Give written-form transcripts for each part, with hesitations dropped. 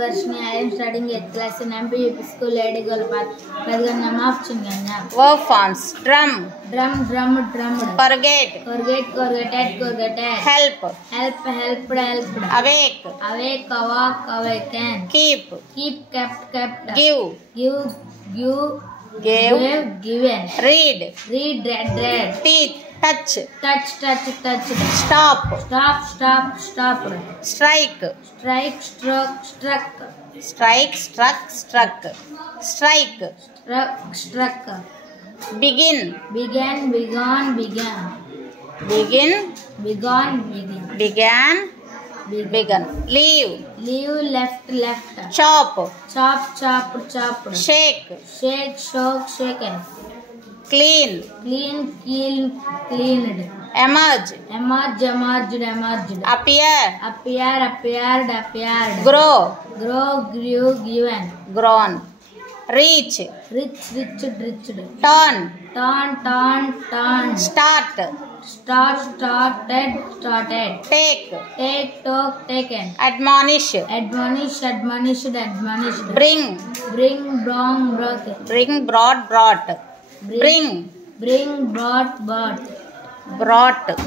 Varshni. I am studying 8th class in MPUP school, Lady Golpat. Verb forms. Drum. Drum, drum, drummed. Corrugate. Corrugate, corrugated, corrugated. Help. Help, helped, helped. Awake. Awake, awake, awaken. Keep. Keep, kept, kept. Give. Give, give. Gave. Given. Read. Read, read, read. Teeth. Touch. Touch, touch, touched. Stop. Stop, stop, stopped. Strike. Strike, struck, struck. Strike. Struck. Struck. Strike. Struck, struck. Begin. Began, began, began. Begin. Began, began. Began. Begun. Leave. Leave, left, left. Chop. Chop, chopped, chopped. Shake. Shake, shook, shaken. Clean. Clean, clean, cleaned. Emerge. Emerge, emerged, emerged. Appear. Appear, appeared, appeared. Grow. Grow, grew, given. Grown. Reach. Rich, reached, reached. Turn. Turn, turn, turned. Start. Start, started, started. Take. Take, took, taken. Admonish. Admonish, admonished, admonished. Bring. Bring, brought, brought. Bring. Brought. Brought. Bring. Bring, brought, brought. Brought.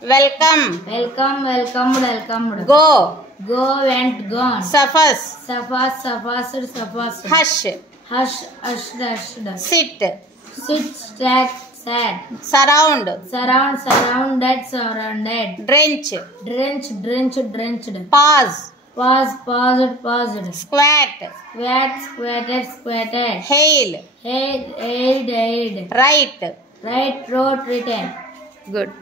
Welcome. Welcome, welcomed, welcomed. Go. Go, went, gone. Surface. Surface, surfaced, surfaced. Hush. Hush, ushed, ushed. Sit. Sit, sat, sat. Surround. Surround, surrounded, surrounded. Drench. Drench, drenched, drenched. Pause. Pause, paused, paused. Squat. Squat, squatted, squatted. Hail. Aid, aid, aid. Write. Write, wrote, written. Good.